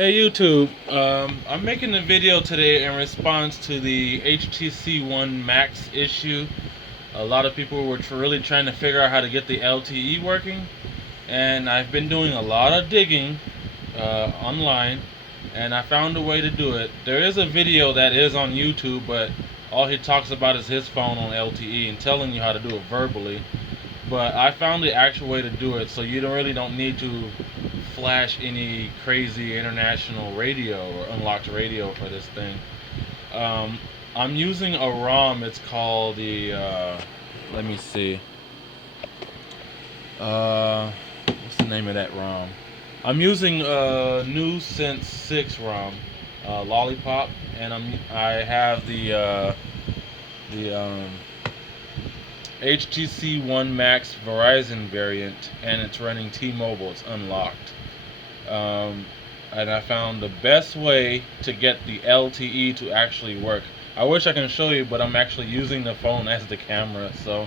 Hey YouTube, I'm making a video today in response to the HTC One Max issue. A lot of people were really trying to figure out how to get the LTE working, and I've been doing a lot of digging online, and I found a way to do it. There is a video that is on YouTube, but all he talks about is his phone on LTE and telling you how to do it verbally. But I found the actual way to do it, so you really don't need to flash any crazy international radio or unlocked radio for this thing. Um, I'm using a ROM. It's called the. Let me see. What's the name of that ROM? I'm using a new Sense 6 ROM, Lollipop, and I have the HTC One Max Verizon variant, and it's running T-Mobile. It's unlocked. Um, and I found the best way to get the LTE to actually work. I wish I can show you, but I'm actually using the phone as the camera, so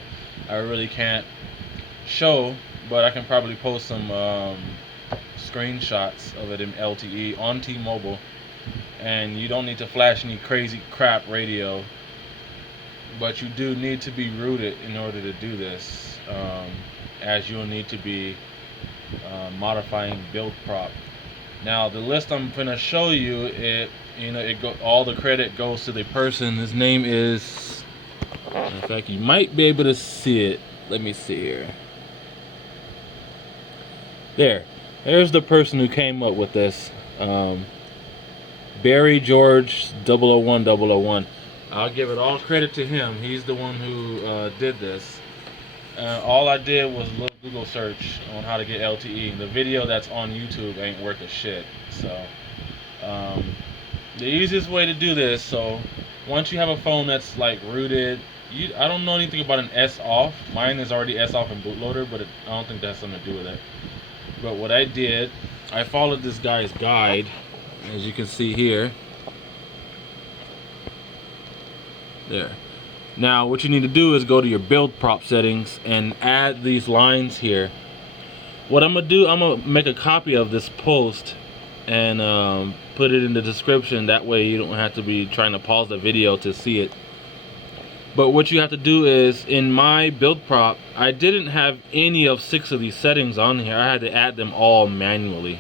I really can't show. But I can probably post some screenshots of it in LTE on T-Mobile, and you don't need to flash any crazy crap radio. But you do need to be rooted in order to do this, as you'll need to be modifying build prop. Now the list I'm gonna show you, all the credit goes to the person. His name is, in fact, you might be able to see it. Let me see here. There's the person who came up with this. Barry George 001 001. I'll give it all credit to him. He's the one who did this. All I did was look Google search on how to get LTE. The video that's on YouTube ain't worth a shit. So the easiest way to do this, so once you have a phone that's like rooted, I don't know anything about an S off. Mine is already S off in bootloader, but I don't think that has something to do with it. But what I did, I followed this guy's guide, as you can see here. There. Now what you need to do is go to your build prop settings and add these lines here. What I'm gonna do, I'm gonna make a copy of this post and put it in the description. That way you don't have to be trying to pause the video to see it. But what you have to do is, in my build prop, I didn't have any of 6 of these settings on here. I had to add them all manually.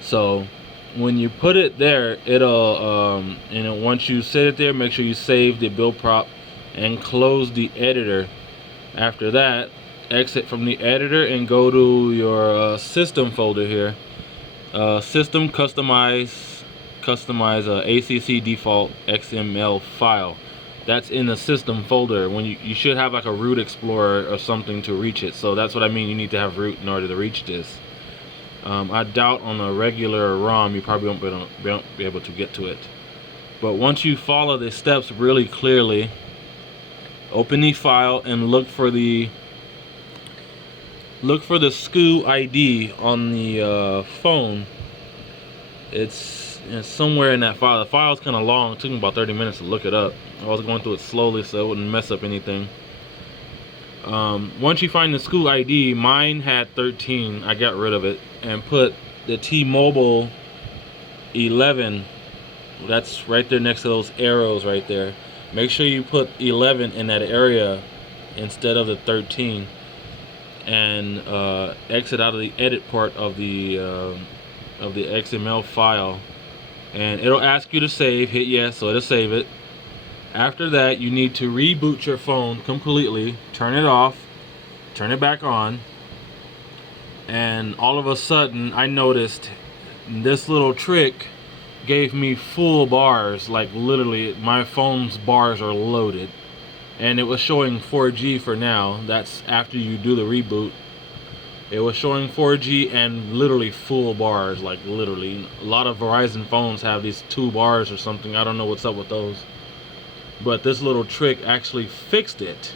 So when you put it there, it'll once you set it there, make sure you save the build prop and close the editor. After that, exit from the editor and go to your system folder here. System customize ACC default XML file. That's in the system folder. When you should have like a root explorer or something to reach it. So that's what I mean. You need to have root in order to reach this. I doubt on a regular ROM you probably won't be able to get to it. But once you follow the steps really clearly, open the file and look for the SKU ID on the phone. It's somewhere in that file. The file's kind of long. It took me about 30 minutes to look it up. I was going through it slowly so it wouldn't mess up anything. Once you find the SKU ID, mine had 13. I got rid of it and put the T-Mobile 11. That's right there next to those arrows right there. Make sure you put 11 in that area instead of the 13, and exit out of the edit part of the XML file, and it'll ask you to save. Hit yes, so it'll save it. After that, you need to reboot your phone completely, turn it off, turn it back on, and all of a sudden I noticed this little trick gave me full bars. Like literally my phone's bars are loaded, and it was showing 4G for now. That's after you do the reboot. It was showing 4G and literally full bars, like literally. A lot of Verizon phones have these 2 bars or something. I don't know what's up with those, but this little trick actually fixed it.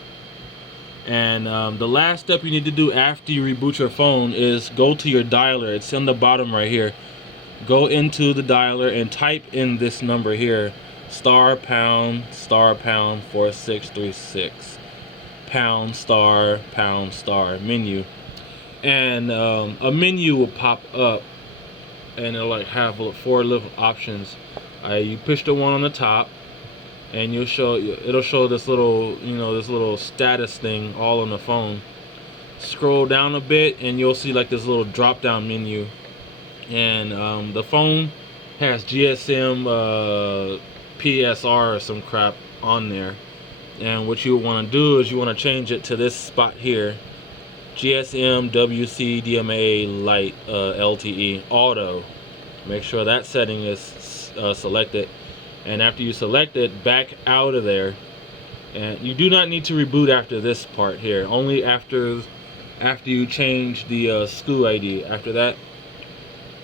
And the last step you need to do after you reboot your phone is go to your dialer. It's on the bottom right here. Go into the dialer and type in this number here, *## 4636 ## menu, and a menu will pop up, and it'll like have 4 little options. You push the one on the top, and it'll show this little, this little status thing all on the phone. Scroll down a bit and you'll see like this little drop down menu, and the phone has GSM PSR or some crap on there. And what you want to do is you want to change it to this spot here, GSM WC DMA Lite LTE Auto. Make sure that setting is selected, and after you select it, back out of there. And you do not need to reboot after this part here, only after you change the SKU ID. After that,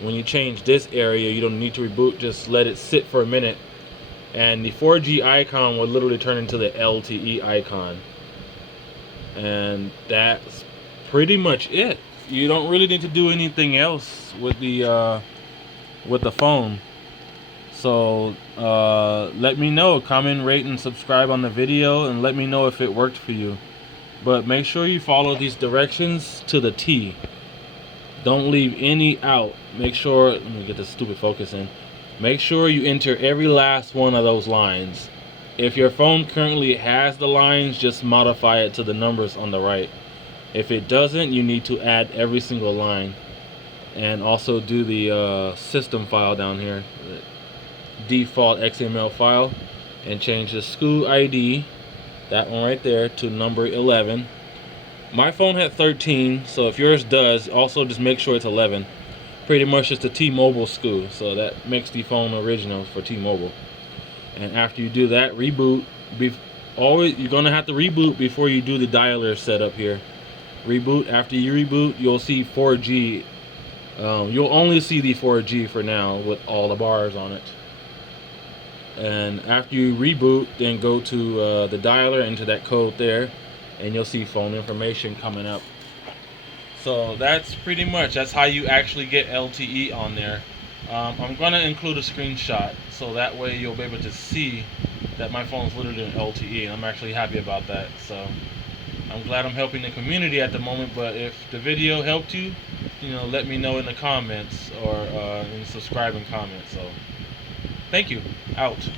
when you change this area, you don't need to reboot, just let it sit for a minute, and the 4G icon will literally turn into the LTE icon. And that's pretty much it. You don't really need to do anything else with the phone. So let me know, comment, rate, and subscribe on the video, and let me know if it worked for you. But make sure you follow these directions to the T. Don't leave any out. Make sure, let me get this stupid focus in. Make sure you enter every last one of those lines. If your phone currently has the lines, just modify it to the numbers on the right. If it doesn't, you need to add every single line. And also do the system file down here, the default XML file, and change the SKU ID, that one right there, to number 11. My phone had 13, so if yours does, also just make sure it's 11. Pretty much just a T-Mobile SKU, so that makes the phone original for T-Mobile. And after you do that, reboot. You're gonna have to reboot before you do the dialer setup here. Reboot. After you reboot, you'll see 4G. You'll only see the 4G for now with all the bars on it. And after you reboot, then go to the dialer, enter that code there, and you'll see phone information coming up. So that's how you actually get LTE on there. I'm gonna include a screenshot so that way you'll be able to see that my phone's literally in LTE, and I'm actually happy about that. So I'm glad I'm helping the community at the moment. But if the video helped you, let me know in the comments, or in the subscribing comments. So thank you. Out.